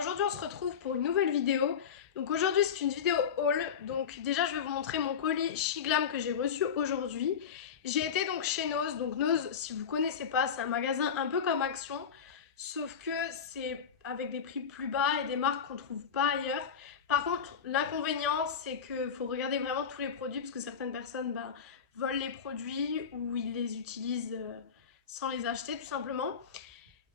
aujourd'hui on se retrouve pour une nouvelle vidéo. Donc aujourd'hui c'est une vidéo haul. Donc déjà je vais vous montrer mon colis Shiglam que j'ai reçu aujourd'hui. J'ai été donc chez Nose. Donc Nose, si vous connaissez pas, c'est un magasin un peu comme Action. Sauf que c'est avec des prix plus bas et des marques qu'on trouve pas ailleurs. Par contre l'inconvénient c'est qu'il faut regarder vraiment tous les produits parce que certaines personnes volent les produits ou ils les utilisent sans les acheter tout simplement.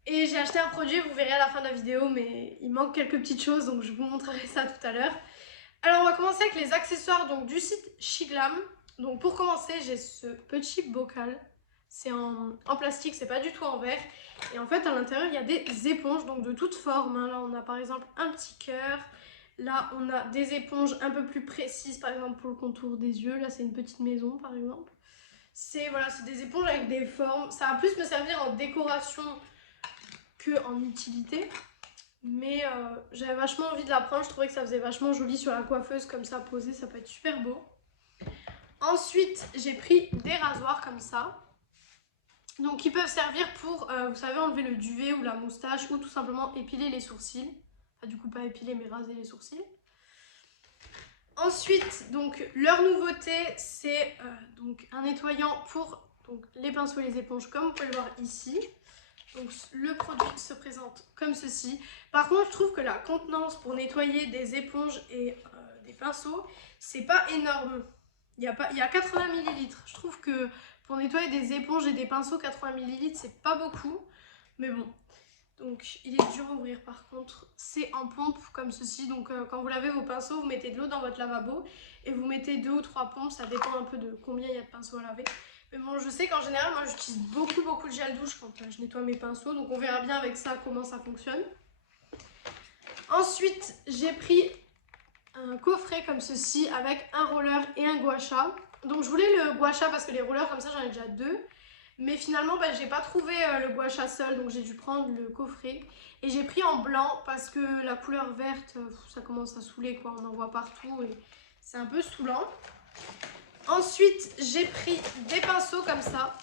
Et j'ai acheté un produit, vous verrez à la fin de la vidéo, mais il manque quelques petites choses, donc je vous montrerai ça tout à l'heure. Alors on va commencer avec les accessoires donc, du site Shiglam. Donc pour commencer, j'ai ce petit bocal. C'est en plastique, c'est pas du tout en verre. Et en fait, à l'intérieur, il y a des éponges, donc de toutes formes. Hein. Là, on a par exemple un petit cœur. Là, on a des éponges un peu plus précises, par exemple pour le contour des yeux. Là, c'est une petite maison, par exemple. C'est voilà, des éponges avec des formes. Ça va plus me servir en décoration en utilité, mais j'avais vachement envie de la prendre. Je trouvais que ça faisait vachement joli sur la coiffeuse comme ça posé, ça peut être super beau. Ensuite j'ai pris des rasoirs comme ça, donc qui peuvent servir pour vous savez, enlever le duvet ou la moustache ou tout simplement épiler les sourcils. Enfin, du coup pas épiler mais raser les sourcils. Ensuite donc leur nouveauté c'est donc un nettoyant pour donc, les pinceaux et les éponges comme vous pouvez le voir ici. Donc le produit se présente comme ceci. Par contre, je trouve que la contenance pour nettoyer des éponges et des pinceaux, c'est pas énorme. Il y a 80 ml. Je trouve que pour nettoyer des éponges et des pinceaux, 80 ml, c'est pas beaucoup. Mais bon. Donc il est dur à ouvrir par contre. C'est en pompe comme ceci. Donc quand vous lavez vos pinceaux, vous mettez de l'eau dans votre lavabo et vous mettez 2 ou 3 pompes. Ça dépend un peu de combien il y a de pinceaux à laver. Mais bon, je sais qu'en général, moi j'utilise beaucoup de gel douche quand je nettoie mes pinceaux. Donc on verra bien avec ça comment ça fonctionne. Ensuite, j'ai pris un coffret comme ceci avec un roller et un gua sha. Donc je voulais le gua sha parce que les rollers comme ça j'en ai déjà 2. Mais finalement j'ai pas trouvé le gua sha seul, donc j'ai dû prendre le coffret. Et j'ai pris en blanc parce que la couleur verte, ça commence à saouler quoi, on en voit partout et c'est un peu saoulant. Ensuite, j'ai pris des pinceaux comme ça.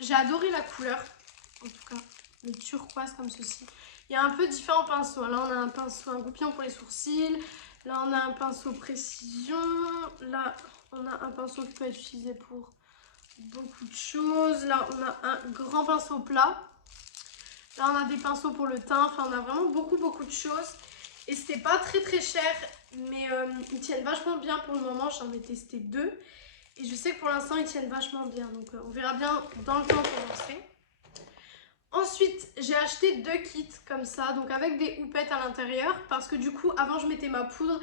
J'ai adoré la couleur, en tout cas, le turquoise comme ceci. Il y a un peu différents pinceaux. Là, on a un pinceau, un goupillon pour les sourcils. Là, on a un pinceau précision. Là, on a un pinceau qui peut être utilisé pour beaucoup de choses. Là, on a un grand pinceau plat. Là, on a des pinceaux pour le teint. Enfin, on a vraiment beaucoup de choses. Et c'était pas très cher, mais ils tiennent vachement bien pour le moment. J'en ai testé 2. Et je sais que pour l'instant, ils tiennent vachement bien. Donc, on verra bien dans le temps comment c'est. Ensuite, j'ai acheté 2 kits comme ça. Donc, avec des houpettes à l'intérieur. Parce que du coup, avant, je mettais ma poudre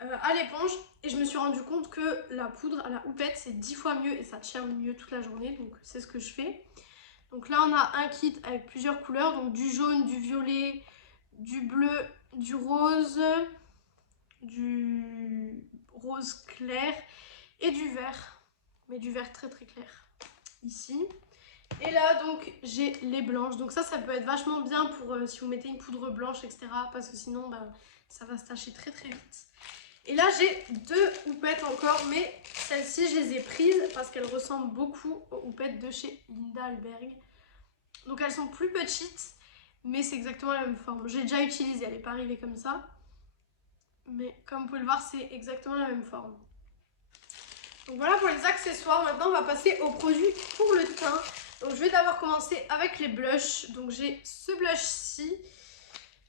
à l'éponge. Et je me suis rendu compte que la poudre à la houppette, c'est 10 fois mieux. Et ça tient mieux toute la journée. Donc, c'est ce que je fais. Donc là, on a un kit avec plusieurs couleurs. Donc, du jaune, du violet, du bleu, du rose clair et du vert. Mais du vert très clair ici. Et là donc j'ai les blanches, donc ça peut être vachement bien pour si vous mettez une poudre blanche etc, parce que sinon ça va se tacher très vite. Et là j'ai 2 houpettes encore, mais celles-ci je les ai prises parce qu'elles ressemblent beaucoup aux houpettes de chez Linda Alberg. Donc elles sont plus petites, mais c'est exactement la même forme. J'ai déjà utilisé, elle n'est pas arrivée comme ça, mais comme vous pouvez le voir c'est exactement la même forme. Donc voilà pour les accessoires. Maintenant on va passer aux produits pour le teint. Donc je vais d'abord commencer avec les blushs. Donc j'ai ce blush-ci.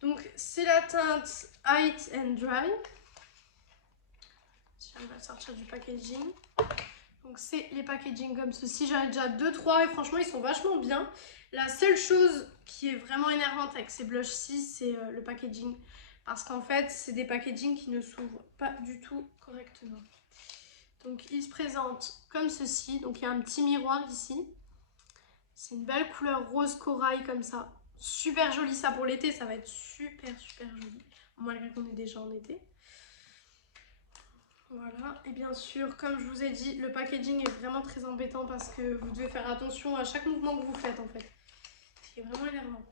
Donc c'est la teinte Height and Dry. Je vais sortir du packaging. Donc c'est les packaging comme ceci. J'en ai déjà 2-3 et franchement ils sont vachement bien. La seule chose qui est vraiment énervante avec ces blushs-ci, c'est le packaging. Parce qu'en fait c'est des packaging qui ne s'ouvrent pas du tout correctement. Donc il se présente comme ceci. Donc il y a un petit miroir ici. C'est une belle couleur rose corail comme ça. Super joli, ça pour l'été, ça va être super joli. Malgré qu'on est déjà en été. Voilà, et bien sûr, comme je vous ai dit, le packaging est vraiment très embêtant parce que vous devez faire attention à chaque mouvement que vous faites en fait. C'est vraiment énervant.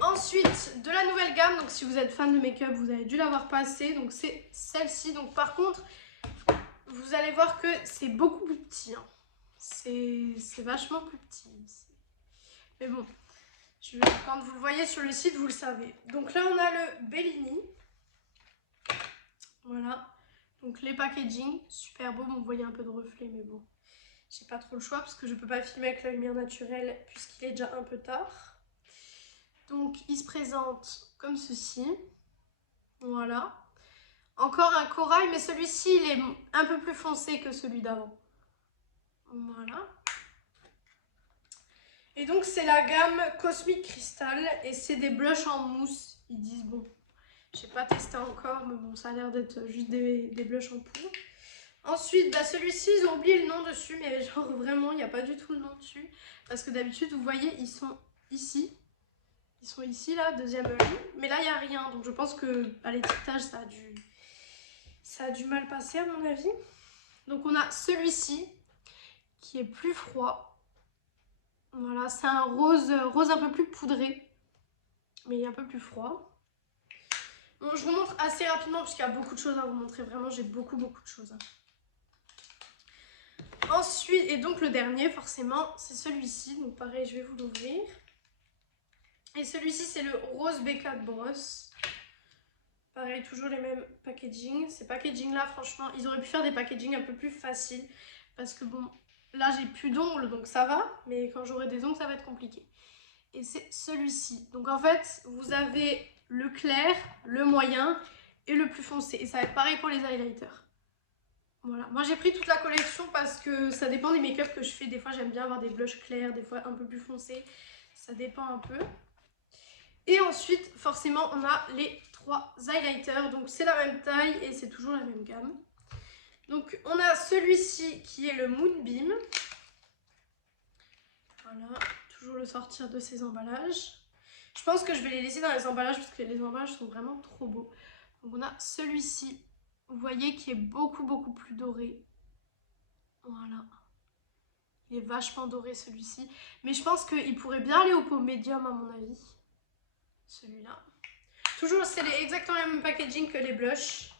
Ensuite, de la nouvelle gamme, donc si vous êtes fan de make-up, vous avez dû l'avoir passé. Donc c'est celle-ci. Donc par contre, vous allez voir que c'est beaucoup plus petit. Hein. C'est vachement plus petit. Mais bon, Quand vous le voyez sur le site, vous le savez. Donc là, on a le Bellini. Voilà. Donc les packaging, super beau. Bon, vous voyez un peu de reflet, mais bon, j'ai pas trop le choix parce que je peux pas filmer avec la lumière naturelle puisqu'il est déjà un peu tard. Donc il se présente comme ceci. Voilà. Encore un corail, mais celui-ci, il est un peu plus foncé que celui d'avant. Voilà. Et donc c'est la gamme Cosmic Crystal et c'est des blushs en mousse. Ils disent bon, j'ai pas testé encore, mais bon, ça a l'air d'être juste des blushs en poudre. Ensuite, bah celui-ci, ils ont oublié le nom dessus, mais genre vraiment, il n'y a pas du tout le nom dessus. Parce que d'habitude, vous voyez, ils sont ici. Ils sont ici, là, deuxième ligne. Mais là, il n'y a rien. Donc je pense que à l'étiquetage, ça a dû mal passer à mon avis. Donc on a celui-ci, qui est plus froid. Voilà, c'est un rose un peu plus poudré, mais il est un peu plus froid. Bon, je vous montre assez rapidement parce qu'il y a beaucoup de choses à vous montrer. Vraiment, j'ai beaucoup de choses. Ensuite, et donc le dernier, forcément, c'est celui-ci. Donc pareil, je vais vous l'ouvrir. Et celui-ci, c'est le Rose B4 Brosse. Pareil, toujours les mêmes packaging. Ces packaging-là, franchement, ils auraient pu faire des packaging un peu plus faciles. Parce que bon, là, j'ai plus d'ongles, donc ça va. Mais quand j'aurai des ongles, ça va être compliqué. Et c'est celui-ci. Donc en fait, vous avez le clair, le moyen et le plus foncé. Et ça va être pareil pour les highlighters. Voilà. Moi, j'ai pris toute la collection parce que ça dépend des make-up que je fais. Des fois, j'aime bien avoir des blushs clairs, des fois un peu plus foncés. Ça dépend un peu. Et ensuite, forcément, on a les 3 highlighters. Donc c'est la même taille et c'est toujours la même gamme. Donc on a celui-ci qui est le Moonbeam. Voilà, toujours le sortir de ses emballages. Je pense que je vais les laisser dans les emballages parce que les emballages sont vraiment trop beaux. Donc on a celui-ci, vous voyez, qui est beaucoup plus doré. Voilà. Il est vachement doré celui-ci. Mais je pense qu'il pourrait bien aller au pot médium à mon avis. Celui-là. Toujours, c'est exactement le même packaging que les blushs.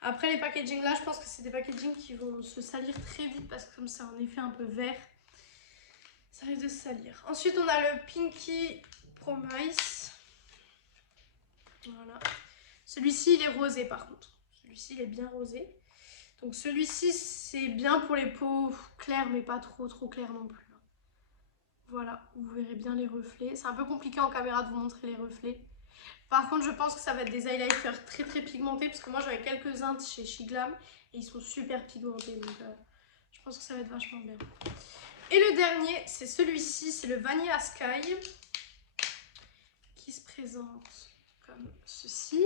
Après les packaging là, je pense que c'est des packaging qui vont se salir très vite parce que comme c'est un effet un peu vert, ça risque de se salir. Ensuite, on a le Pinky Promise. Voilà. Celui-ci, il est rosé par contre. Celui-ci, il est bien rosé. Donc celui-ci, c'est bien pour les peaux claires, mais pas trop claires non plus. Voilà, vous verrez bien les reflets. C'est un peu compliqué en caméra de vous montrer les reflets. Par contre, je pense que ça va être des highlighters très pigmentés, parce que moi, j'en ai quelques-uns chez Shiglam, et ils sont super pigmentés. Donc je pense que ça va être vachement bien. Et le dernier, c'est celui-ci, c'est le Vanilla Sky, qui se présente comme ceci.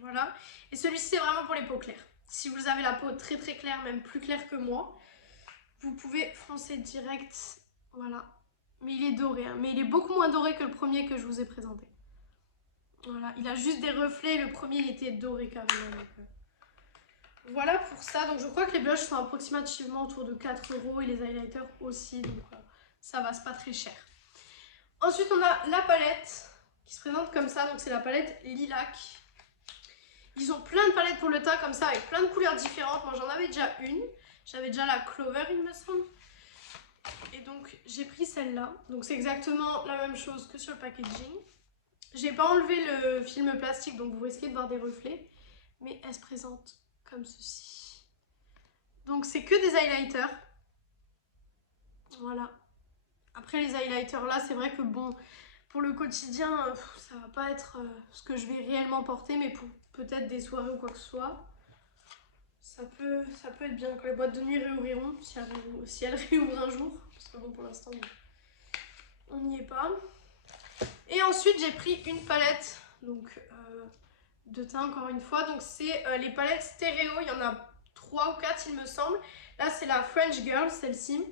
Voilà. Et celui-ci, c'est vraiment pour les peaux claires. Si vous avez la peau très claire, même plus claire que moi, vous pouvez foncer direct. Voilà. Mais il est doré, hein. Mais il est beaucoup moins doré que le premier que je vous ai présenté. Voilà. Il a juste des reflets. Le premier, il était doré carrément. Donc, voilà pour ça. Donc je crois que les blushs sont approximativement autour de 4 € et les highlighters aussi. Donc ça va, c'est pas très cher. Ensuite, on a la palette qui se présente comme ça. Donc c'est la palette Lilac. Ils ont plein de palettes pour le teint comme ça avec plein de couleurs différentes. Moi j'en avais déjà une. J'avais déjà la Clover il me semble. Et donc j'ai pris celle-là. Donc c'est exactement la même chose que sur le packaging. J'ai pas enlevé le film plastique donc vous risquez de voir des reflets. Mais elle se présente comme ceci. Donc c'est que des highlighters. Voilà. Après les highlighters là c'est vrai que bon... Pour le quotidien, ça va pas être ce que je vais réellement porter, mais pour peut-être des soirées ou quoi que ce soit, ça peut être bien quand les boîtes de nuit réouvriront, si elles réouvrent un jour, parce que bon pour l'instant on n'y est pas. Et ensuite j'ai pris une palette donc, de teint encore une fois, donc c'est les palettes stéréo, il y en a 3 ou 4 il me semble. Là c'est la French Girl, celle-ci,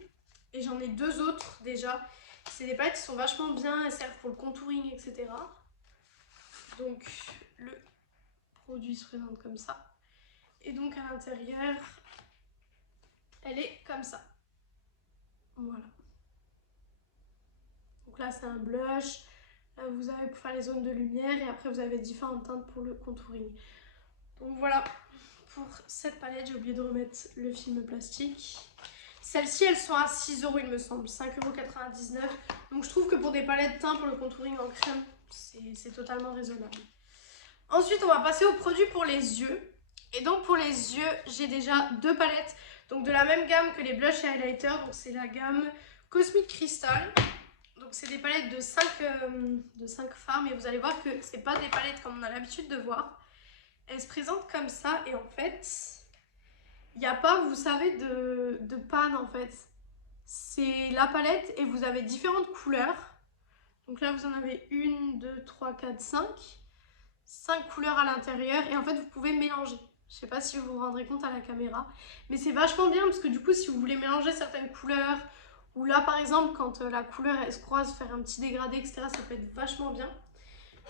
et j'en ai 2 autres déjà. C'est des palettes qui sont vachement bien, elles servent pour le contouring, etc. Donc le produit se présente comme ça. Et donc à l'intérieur, elle est comme ça. Voilà. Donc là c'est un blush, là vous avez pour faire les zones de lumière et après vous avez différentes teintes pour le contouring. Donc voilà pour cette palette, j'ai oublié de remettre le film plastique. Celles-ci, elles sont à 6 € il me semble, 5,99 €. Donc je trouve que pour des palettes de teint pour le contouring en crème, c'est totalement raisonnable. Ensuite, on va passer aux produits pour les yeux. Et donc pour les yeux, j'ai déjà deux palettes. Donc de la même gamme que les blushs et highlighters. Donc c'est la gamme Cosmic Crystal. Donc c'est des palettes de 5 fards. Mais vous allez voir que c'est pas des palettes comme on a l'habitude de voir. Elles se présentent comme ça. Et en fait, il n'y a pas, vous savez, de panne en fait. C'est la palette et vous avez différentes couleurs. Donc là, vous en avez 1, 2, 3, 4, 5. 5 couleurs à l'intérieur et en fait, vous pouvez mélanger. Je sais pas si vous vous rendrez compte à la caméra. Mais c'est vachement bien parce que du coup, si vous voulez mélanger certaines couleurs ou là, par exemple, quand la couleur elle se croise, faire un petit dégradé, etc., ça peut être vachement bien.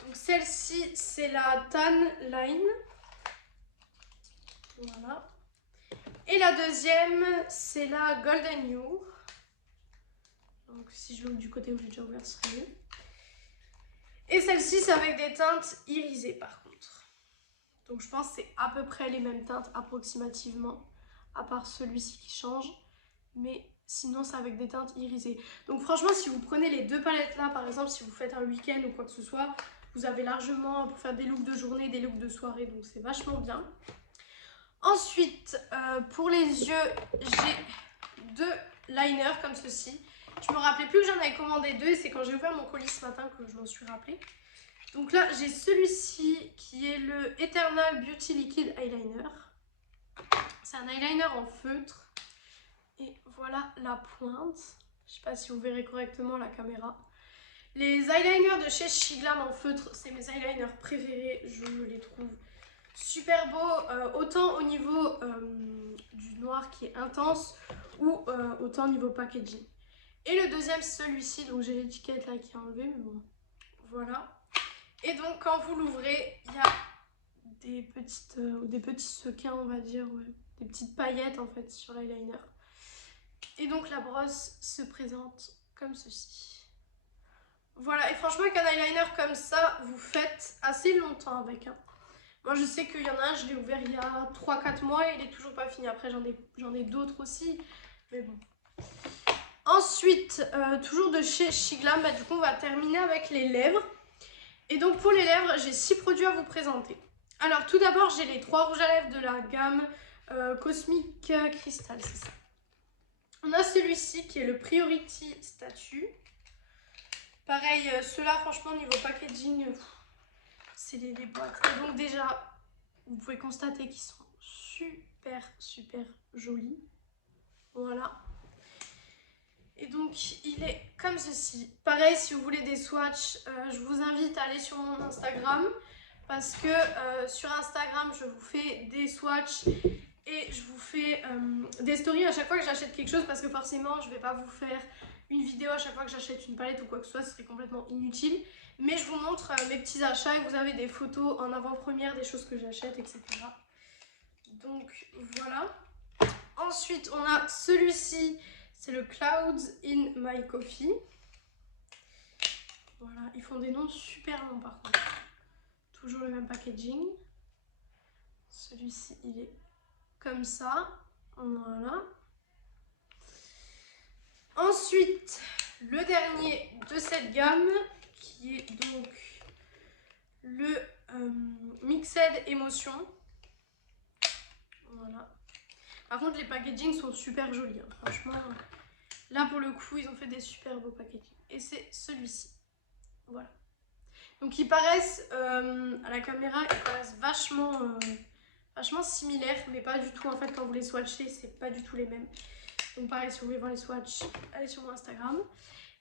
Donc celle-ci, c'est la Tan Line. Voilà. Et la deuxième, c'est la Golden You. Donc si je l'ouvre du côté où j'ai déjà ouvert, ce serait mieux. Et celle-ci, c'est avec des teintes irisées par contre. Donc je pense que c'est à peu près les mêmes teintes approximativement, à part celui-ci qui change. Mais sinon, c'est avec des teintes irisées. Donc franchement, si vous prenez les deux palettes là, par exemple, si vous faites un week-end ou quoi que ce soit, vous avez largement pour faire des looks de journée, des looks de soirée. Donc c'est vachement bien. Ensuite, pour les yeux, j'ai deux liners comme ceci. Je me rappelais plus que j'en avais commandé deux et c'est quand j'ai ouvert mon colis ce matin que je m'en suis rappelé. Donc là, j'ai celui-ci qui est le Eternal Beauty Liquid Eyeliner. C'est un eyeliner en feutre. Et voilà la pointe. Je sais pas si vous verrez correctement la caméra. Les eyeliners de chez Shiglam en feutre, c'est mes eyeliners préférés. Je les trouve super beaux, autant au niveau du noir qui est intense ou autant au niveau packaging. Et le deuxième, celui-ci, donc j'ai l'étiquette là qui est enlevée, mais bon, voilà. Et donc quand vous l'ouvrez, il y a des petits sequins, on va dire, ouais, des petites paillettes en fait sur l'eyeliner. Et donc la brosse se présente comme ceci. Voilà, et franchement avec un eyeliner comme ça, vous faites assez longtemps avec. Moi je sais qu'il y en a un, je l'ai ouvert il y a 3-4 mois et il est toujours pas fini. Après j'en ai d'autres aussi, mais bon. Ensuite, toujours de chez Shiglam, du coup on va terminer avec les lèvres. Et donc pour les lèvres, j'ai 6 produits à vous présenter. Alors tout d'abord, j'ai les 3 rouges à lèvres de la gamme Cosmic Crystal, c'est ça. On a celui-ci qui est le Priority Statue. Pareil, ceux-là franchement niveau packaging, c'est des boîtes. Et donc déjà, vous pouvez constater qu'ils sont super jolis. Voilà. Et donc il est comme ceci. Pareil, si vous voulez des swatchs, je vous invite à aller sur mon Instagram. Parce que sur Instagram, je vous fais des swatchs et je vous fais des stories à chaque fois que j'achète quelque chose. Parce que forcément, je ne vais pas vous faire une vidéo à chaque fois que j'achète une palette ou quoi que ce soit. Ce serait complètement inutile. Mais je vous montre mes petits achats et vous avez des photos en avant-première des choses que j'achète, etc. Donc voilà. Ensuite, on a celui-ci. C'est le Clouds in My Coffee. Voilà, ils font des noms super longs par contre. Toujours le même packaging. Celui-ci, il est comme ça. Voilà. Ensuite, le dernier de cette gamme, qui est donc le Mixed Emotion. Voilà. Par contre, les packagings sont super jolis. Hein. Franchement, là pour le coup, ils ont fait des super beaux packagings. Et c'est celui-ci. Voilà. Donc ils paraissent, à la caméra, ils paraissent vachement similaires, mais pas du tout. En fait, quand vous les swatchez, c'est pas du tout les mêmes. Donc pareil, si vous voulez voir les swatchs, allez sur mon Instagram.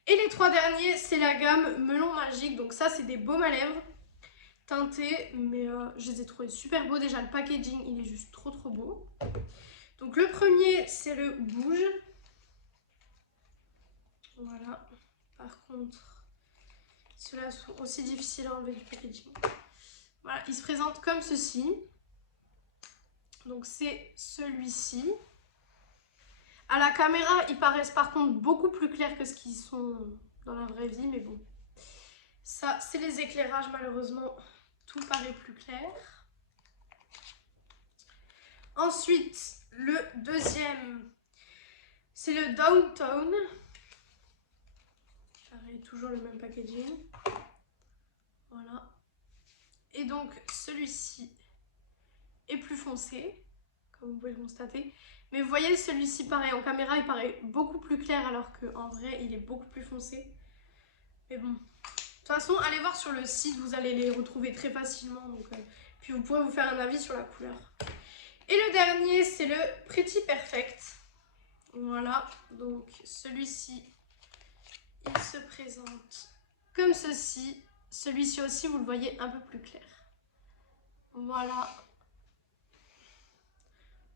Et les 3 derniers, c'est la gamme Melon Magique. Donc ça, c'est des baumes à lèvres teintés, mais je les ai trouvés super beaux. Déjà, le packaging, il est juste trop beau. Donc le premier, c'est le Bouge. Voilà. Par contre, ceux-là sont aussi difficiles à enlever du packaging. Voilà, il se présente comme ceci. Donc c'est celui-ci. À la caméra, ils paraissent par contre beaucoup plus clairs que ce qu'ils sont dans la vraie vie, mais bon. Ça, c'est les éclairages, malheureusement, tout paraît plus clair. Ensuite, le deuxième, C'est le Downtown. Pareil, toujours le même packaging. Voilà. Et donc celui-ci est plus foncé, comme vous pouvez le constater. Mais vous voyez, celui-ci, pareil, en caméra, il paraît beaucoup plus clair, alors qu'en vrai, il est beaucoup plus foncé. Mais bon, de toute façon, allez voir sur le site, vous allez les retrouver très facilement. Donc, puis vous pourrez vous faire un avis sur la couleur. Et le dernier, c'est le Pretty Perfect. Voilà, donc celui-ci, il se présente comme ceci. Celui-ci aussi, vous le voyez un peu plus clair. Voilà.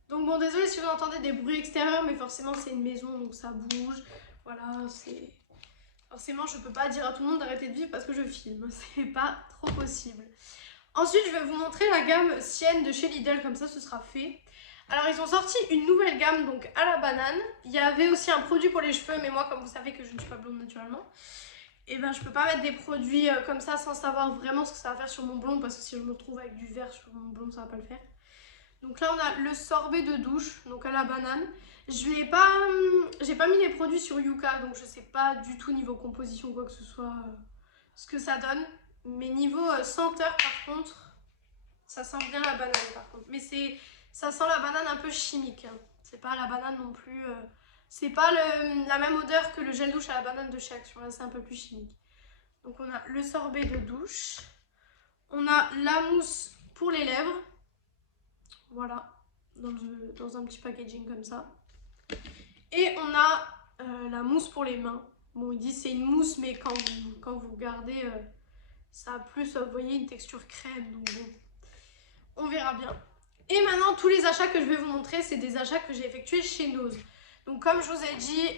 Donc bon, désolé si vous entendez des bruits extérieurs, mais forcément c'est une maison, donc ça bouge. Voilà, c'est... Forcément, je peux pas dire à tout le monde d'arrêter de vivre parce que je filme. C'est pas trop possible. Ensuite, je vais vous montrer la gamme Sienne de chez Lidl, comme ça ce sera fait. Alors, ils ont sorti une nouvelle gamme, donc à la banane. Il y avait aussi un produit pour les cheveux, mais moi, comme vous savez que je ne suis pas blonde naturellement, et ben je peux pas mettre des produits comme ça sans savoir vraiment ce que ça va faire sur mon blond, parce que si je me retrouve avec du vert sur mon blond, ça va pas le faire. Donc là, on a le sorbet de douche, donc à la banane. J'ai pas mis les produits sur Yuka, donc je sais pas du tout niveau composition quoi que ce soit ce que ça donne. Mais niveau senteur, par contre, ça sent bien la banane par contre. Mais ça sent la banane un peu chimique, hein. C'est pas la banane non plus... c'est pas la même odeur que le gel douche à la banane de chez Action. Là, c'est un peu plus chimique. Donc on a le sorbet de douche. On a la mousse pour les lèvres. Voilà, dans un petit packaging comme ça. Et on a la mousse pour les mains. Bon, ils disent c'est une mousse, mais quand vous regardez, ça a plus, vous voyez, une texture crème. Donc bon, on verra bien. Et maintenant, tous les achats que je vais vous montrer, c'est des achats que j'ai effectués chez Nose. Donc comme je vous ai dit,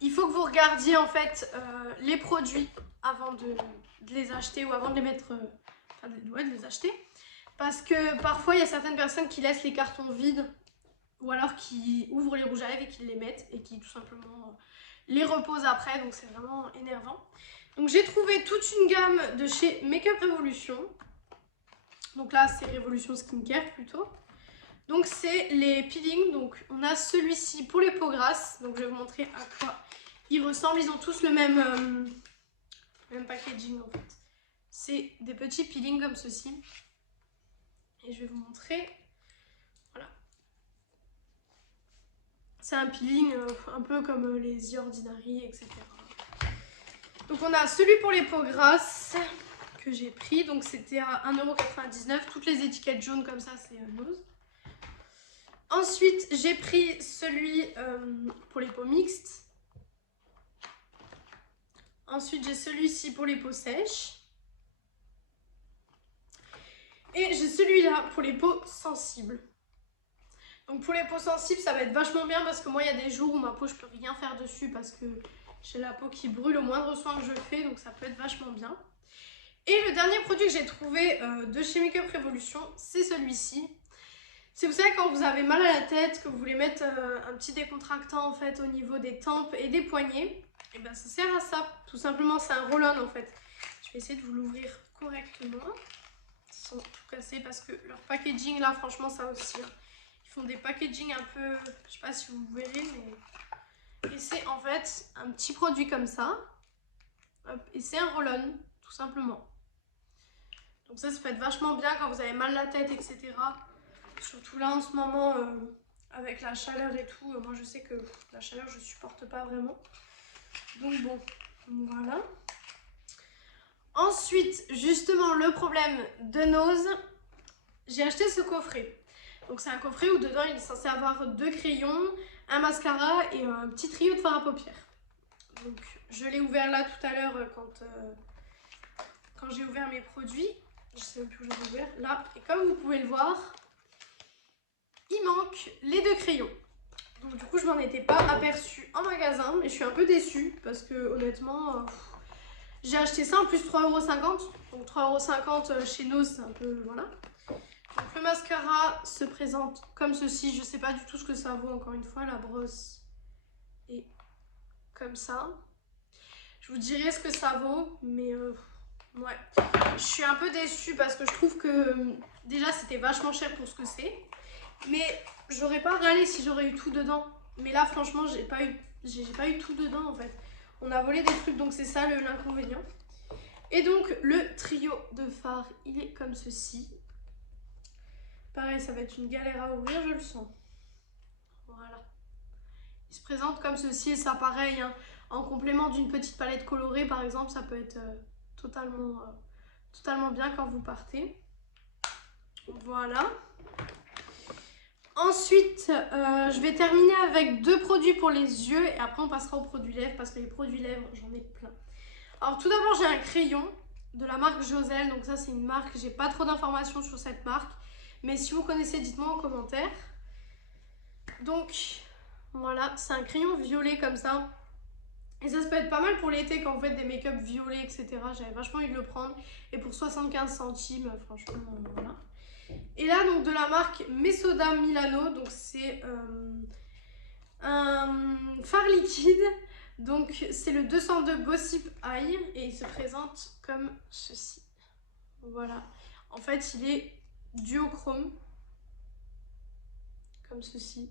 il faut que vous regardiez en fait les produits avant de les acheter ou avant de les mettre, de les acheter. Parce que parfois, il y a certaines personnes qui laissent les cartons vides ou alors qui ouvrent les rouges à lèvres et qui les mettent et qui tout simplement les reposent après. Donc, c'est vraiment énervant. Donc, j'ai trouvé toute une gamme de chez Makeup Revolution. Donc là, c'est Revolution Skincare plutôt. Donc, c'est les peelings. Donc, on a celui-ci pour les peaux grasses. Donc, je vais vous montrer à quoi ils ressemblent. Ils ont tous le même packaging en fait. C'est des petits peelings comme ceci. Et je vais vous montrer. Voilà. C'est un peeling un peu comme les The Ordinary, etc. Donc on a celui pour les peaux grasses que j'ai pris. Donc c'était à 1,99 €. Toutes les étiquettes jaunes comme ça, c'est Nose. Ensuite, j'ai pris celui pour les peaux mixtes. Ensuite, j'ai celui-ci pour les peaux sèches. Et j'ai celui-là pour les peaux sensibles. Donc pour les peaux sensibles, ça va être vachement bien parce que moi, il y a des jours où ma peau, je peux rien faire dessus parce que j'ai la peau qui brûle au moindre soin que je fais. Donc ça peut être vachement bien. Et le dernier produit que j'ai trouvé de chez Makeup Revolution, c'est celui-ci. C'est, vous savez, quand vous avez mal à la tête, que vous voulez mettre un petit décontractant en fait au niveau des tempes et des poignets, et ben ça sert à ça. Tout simplement, c'est un roll-on en fait. Je vais essayer de vous l'ouvrir correctement. Ils sont tout cassés parce que leur packaging là, franchement, ça aussi. Hein. Ils font des packaging un peu, je sais pas si vous verrez, mais... Et c'est en fait un petit produit comme ça. Hop, et c'est un roll-on, tout simplement. Donc ça peut être vachement bien quand vous avez mal à la tête, etc. Surtout là en ce moment, avec la chaleur et tout. Moi je sais que la chaleur je supporte pas vraiment. Donc bon, voilà. Ensuite, justement, le problème de Nose, j'ai acheté ce coffret. Donc c'est un coffret où dedans il est censé avoir 2 crayons, un mascara et un petit trio de fard à paupières. Donc je l'ai ouvert là tout à l'heure quand j'ai ouvert mes produits. Je sais même plus où j'avais ouvert. Là, et comme vous pouvez le voir, il manque les 2 crayons. Donc du coup je m'en étais pas aperçue en magasin, mais je suis un peu déçue parce que honnêtement... j'ai acheté ça en plus 3,50 €. Donc 3,50 € chez Nose, c'est un peu... Voilà. Donc le mascara se présente comme ceci. Je sais pas du tout ce que ça vaut, encore une fois. La brosse est comme ça. Je vous dirai ce que ça vaut, mais ouais. Je suis un peu déçue parce que je trouve que déjà c'était vachement cher pour ce que c'est. Mais j'aurais pas râlé si j'aurais eu tout dedans. Mais là franchement j'ai pas eu tout dedans en fait. On a volé des trucs, donc c'est ça l'inconvénient. Et donc le trio de fard, il est comme ceci. Pareil, ça va être une galère à ouvrir, je le sens. Voilà. Il se présente comme ceci et ça pareil, hein, en complément d'une petite palette colorée par exemple, ça peut être totalement bien quand vous partez. Voilà. Ensuite, je vais terminer avec 2 produits pour les yeux et après on passera aux produits lèvres parce que les produits lèvres, j'en ai plein. Alors tout d'abord, j'ai un crayon de la marque Josel. Donc ça, c'est une marque, j'ai pas trop d'informations sur cette marque. Mais si vous connaissez, dites-moi en commentaire. Donc voilà, c'est un crayon violet comme ça. Et ça peut être pas mal pour l'été quand vous faites des make-up violets, etc. J'avais vachement envie de le prendre. Et pour 75 centimes, franchement, voilà. Et là, donc de la marque Mesoda Milano, donc c'est un fard liquide. Donc c'est le 202 Gossip Eye et il se présente comme ceci. Voilà. En fait, il est duochrome, comme ceci.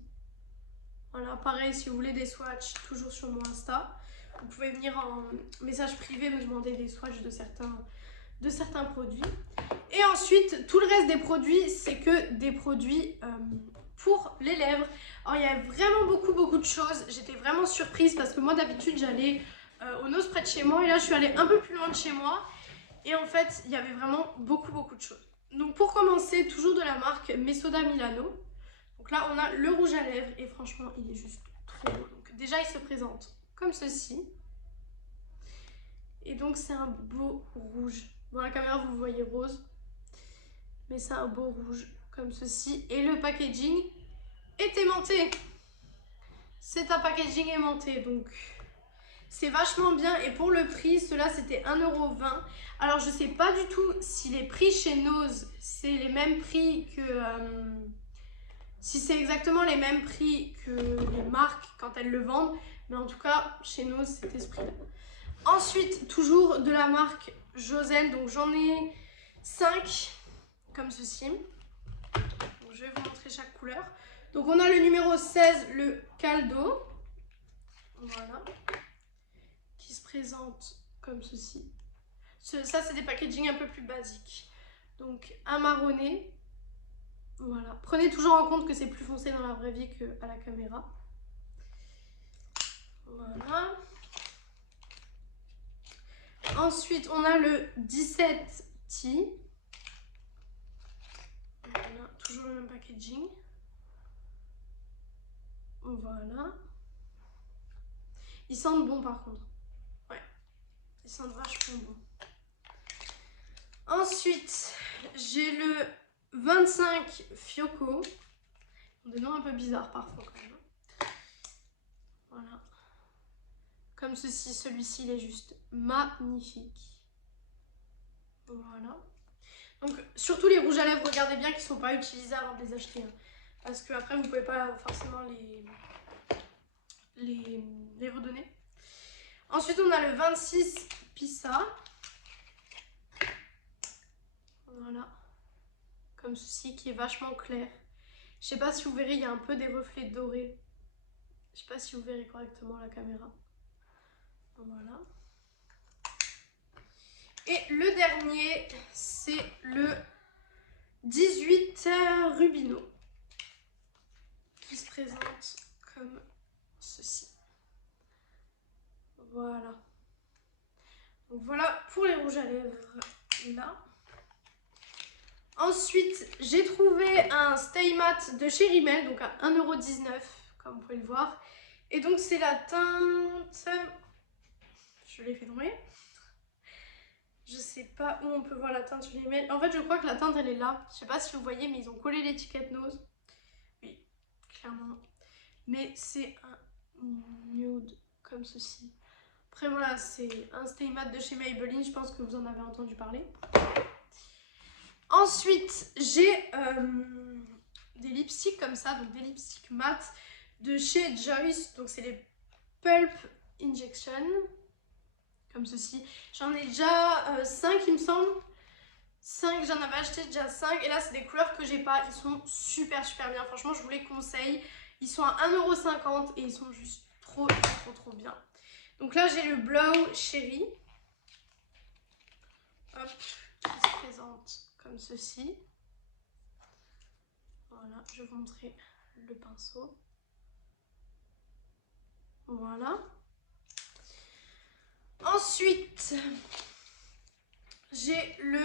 Voilà, pareil, si vous voulez des swatchs, toujours sur mon Insta. Vous pouvez venir en message privé me demander des swatchs de certains produits. Et ensuite, tout le reste des produits, c'est que des produits pour les lèvres. Alors, il y a vraiment beaucoup de choses. J'étais vraiment surprise parce que moi, d'habitude, j'allais au Nose près de chez moi. Et là, je suis allée un peu plus loin de chez moi. Et en fait, il y avait vraiment beaucoup de choses. Donc, pour commencer, toujours de la marque Mesoda Milano. Donc là, on a le rouge à lèvres. Et franchement, il est juste trop beau. Donc déjà, il se présente comme ceci. Et donc, c'est un beau rouge. Dans la caméra, vous voyez rose. Mais c'est un beau rouge comme ceci. Et le packaging est aimanté. C'est un packaging aimanté, donc c'est vachement bien. Et pour le prix, cela c'était 1,20 €. Alors je sais pas du tout si les prix chez Nose, c'est les mêmes prix que... si c'est exactement les mêmes prix que les marques quand elles le vendent. Mais en tout cas, chez Nose, c'était ce prix-là. Ensuite, toujours de la marque Josel. Donc j'en ai 5 comme ceci. Donc, je vais vous montrer chaque couleur. Donc on a le numéro 16, le Caldo. Voilà. Qui se présente comme ceci. Ça, c'est des packaging un peu plus basiques. Donc un marronné. Voilà. Prenez toujours en compte que c'est plus foncé dans la vraie vie qu'à la caméra. Voilà. Ensuite, on a le 17 T. Voilà, toujours le même packaging. Voilà. Ils sentent bon par contre. Ouais. Ils sentent vachement bon. Ensuite, j'ai le 25 Fioco. Des noms un peu bizarres parfois quand même. Voilà. Comme ceci, celui-ci il est juste magnifique. Voilà. Donc surtout les rouges à lèvres, regardez bien qu'ils ne sont pas utilisés avant de les acheter. Hein. Parce que après vous ne pouvez pas forcément les redonner. Ensuite on a le 26 Pissa. Voilà. Comme ceci qui est vachement clair. Je sais pas si vous verrez, il y a un peu des reflets dorés. Je sais pas si vous verrez correctement la caméra. Voilà. Et le dernier, c'est le 18 Rubino. Qui se présente comme ceci. Voilà. Donc voilà pour les rouges à lèvres là. Ensuite, j'ai trouvé un Stay Matte de chez Rimmel, donc à 1,19 €, comme vous pouvez le voir. Et donc c'est la teinte... Je l'ai fait tomber. Je sais pas où on peut voir la teinte sur Rimmel. En fait, je crois que la teinte, elle est là. Je sais pas si vous voyez, mais ils ont collé l'étiquette Nose. Oui, clairement. Mais c'est un nude comme ceci. Après, voilà, c'est un Stay Matte de chez Maybelline. Je pense que vous en avez entendu parler. Ensuite, j'ai des lipsticks comme ça, donc des lipsticks mat de chez Joyce. Donc c'est les Pulp Injection, comme ceci. J'en ai déjà 5 il me semble. 5, j'en avais acheté déjà 5. Et là c'est des couleurs que j'ai pas, ils sont super bien. Franchement je vous les conseille. Ils sont à 1,50 € et ils sont juste trop bien. Donc là j'ai le Blow Cherry. Hop, qui se présente comme ceci. Voilà, je vais vous montrer le pinceau. Voilà. Ensuite, j'ai le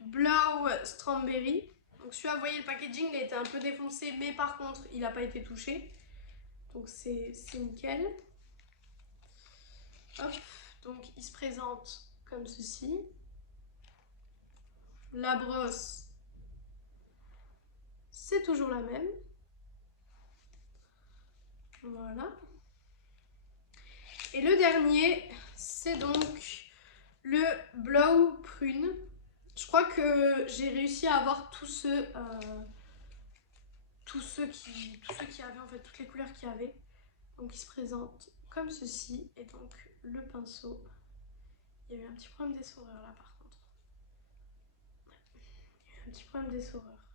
Blow Strawberry. Donc celui-là, vous voyez le packaging, il a été un peu défoncé, mais par contre, il n'a pas été touché. Donc c'est nickel. Hop, donc il se présente comme ceci. La brosse, c'est toujours la même. Voilà. Et le dernier, c'est donc le Blow Prune. Je crois que j'ai réussi à avoir tous ceux qui avaient, en fait, toutes les couleurs qu'il y avait. Donc il se présente comme ceci. Et donc le pinceau, il y a eu un petit problème d'essoreur là par contre. Ouais. Il y a eu un petit problème d'essoreur.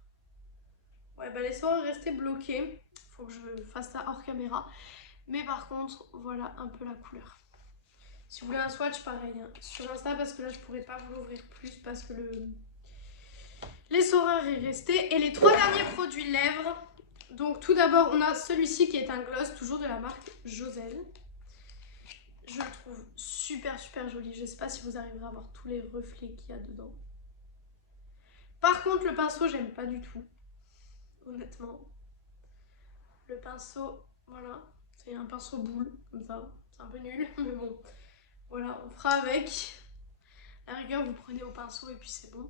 Ouais, bah l'essoreur est resté bloqué. Faut que je fasse ça hors caméra. Mais par contre, voilà un peu la couleur. Si vous voulez un swatch, pareil, hein, sur Insta, parce que là, je pourrais pas vous l'ouvrir plus parce que l'essoreur est resté. Et les 3 derniers produits lèvres. Donc tout d'abord, on a celui-ci qui est un gloss, toujours de la marque Josel. Je le trouve super joli. Je sais pas si vous arriverez à voir tous les reflets qu'il y a dedans. Par contre, le pinceau, j'aime pas du tout. Honnêtement. Le pinceau, voilà. C'est un pinceau boule, comme ça. C'est un peu nul, mais bon. Voilà, on fera avec. À la rigueur, vous prenez au pinceau et puis c'est bon.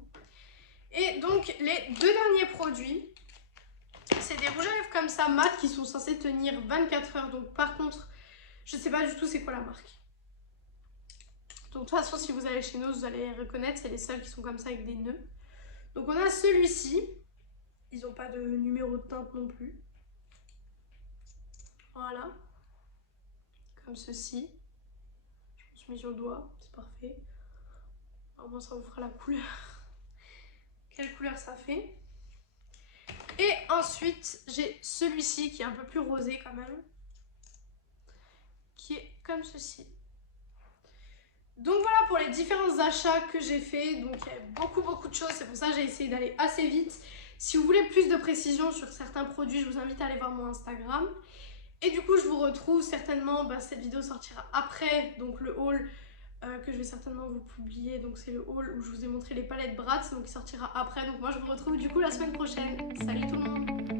Et donc, les 2 derniers produits, c'est des rouges à lèvres comme ça, mat, qui sont censés tenir 24 heures. Donc, par contre, je sais pas du tout c'est quoi la marque. Donc, de toute façon, si vous allez chez nous, vous allez les reconnaître. C'est les seuls qui sont comme ça avec des nœuds. Donc, on a celui-ci. Ils n'ont pas de numéro de teinte non plus. Voilà. Comme ceci. Je me suis mis sur le doigt. C'est parfait. Au moins, ça vous fera la couleur. Quelle couleur ça fait? Et ensuite, j'ai celui-ci qui est un peu plus rosé quand même. Qui est comme ceci. Donc voilà pour les différents achats que j'ai fait. Donc il y a beaucoup de choses. C'est pour ça que j'ai essayé d'aller assez vite. Si vous voulez plus de précision sur certains produits, je vous invite à aller voir mon Instagram. Et du coup, je vous retrouve certainement, cette vidéo sortira après, donc le haul que je vais certainement vous publier. Donc c'est le haul où je vous ai montré les palettes Bratz, donc il sortira après. Donc moi, je vous retrouve du coup la semaine prochaine. Salut tout le monde!